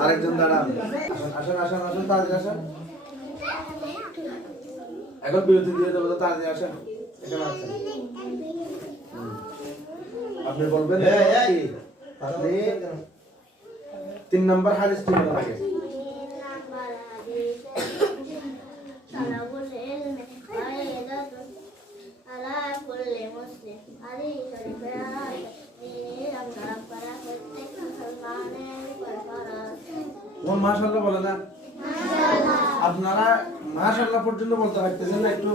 আরেকজন দাঁড়ান আসেন আসেন আসেন তাড়াতাড়ি আসেন এখন বিরতি দিয়ে দেবো তো তাড়াতাড়ি আসেন এখানে আসেন হুম। আপনি বলবেন এই, এই। কি? আপনি তিন নম্বর হাদিস ঠিক লাগে طلب العلم فريضة على كل مسلم عليه البيان তোমার মাশাআল্লাহ বলে না? আপনারা মাশাআল্লাহ পর্যন্ত বলতে পারতেছেন না একটু?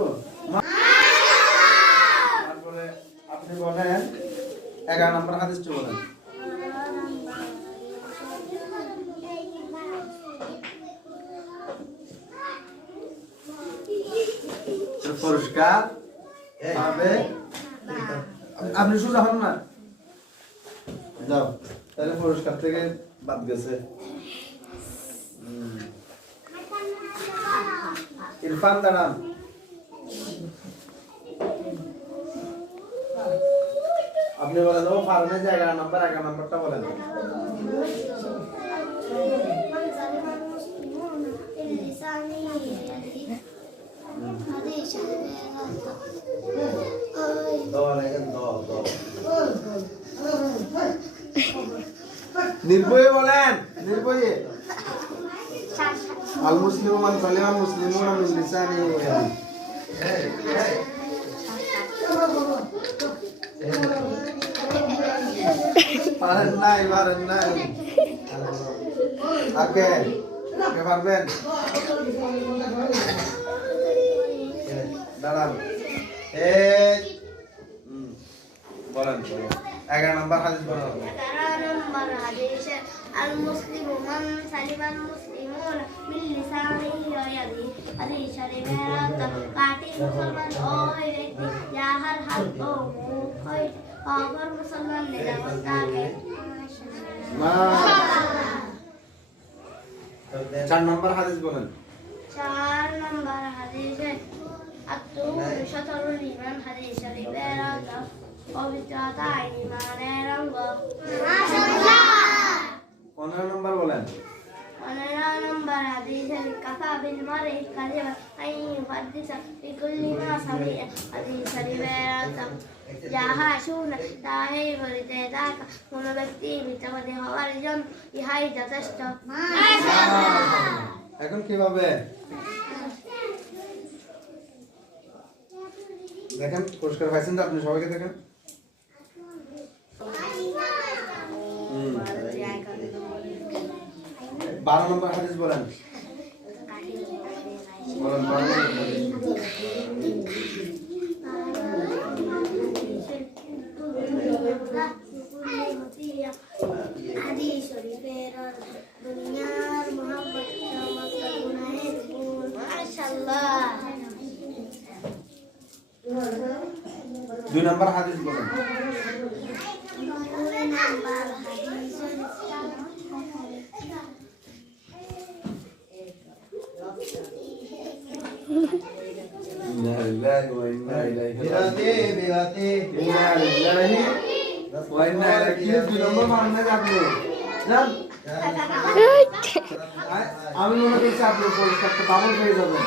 তারপরে আপনি বলেন এগারো নম্বর হাদিসটি বলেন। পুরস্কার পাবে আপনি সোজা হন না? যাও তাহলে পুরস্কার থেকে বাদ গেছে। ইরফান দাঁড়ান। আপনি বলেন ও ফার্মের জায়গা নাম্বার এগারো নাম্বারটা বলেন। নির্ভয়ে বলেন নির্ভয়ে। আল মুসলিম মান সালিমা মুসলিমুন মিন লিসানি ওয়া ইয়াদি পারেন নাই পারেন নাই আগে কে পারবেন দাঁড়ান এই বলেন এগারো নম্বর হাদিস বলেন এগারো নম্বর হাদিস আল মুসলিম মান সালিমা মুসলিম المسلمون من لسانه ويده هذه شريعة কাটি মুসলমান ওই ব্যক্তি যাহার হাত ও মুখ হয় অপর মুসলমান নিরাপত্তাকে মা চার নম্বর হাদিস বলেন চার নম্বর হাদিসে আত্মু শতরুল ইমান হাদিস শরীফের অর্থ পবিত্রতা ইমানের অঙ্গ পনেরো নম্বর হাদিসে কাফা বিল মারি কাযিবা আই ইউহাদ্দিসা বিকুল্লি মা সামিআ হাদিস শরীফের অর্থ যাহা শুনে তাহাই বলিতে থাকা কোন ব্যক্তি মিথ্যাবাদী হওয়ার জন্য ইহাই যথেষ্ট এখন কীভাবে দেখেন, পুরস্কার পাইছেন তো আপনি সবাইকে দেখেন। বারো নম্বর হাদিস বলেন। বলেন বারো নম্বর হাদিস। হাদিস শরীফের দুনিয়ার মোহাম্মদ সমস্ত গুনাহের গুণ মাশাআল্লাহ দুই নম্বর হাদিস বলেন দুই নাম্বার হাদিস ইন্না লিল্লাহি ওয়া ইন্না ইলাইহি বিরাতে বিরাতে ইন্না লিল্লাহি ওয়া ইন্না ইলাইহি দুই নম্বর মারনে আপনি যান আ- আমি মনে করছি আপনি পরিষ্কার ডাবল পেয়ে যাবেন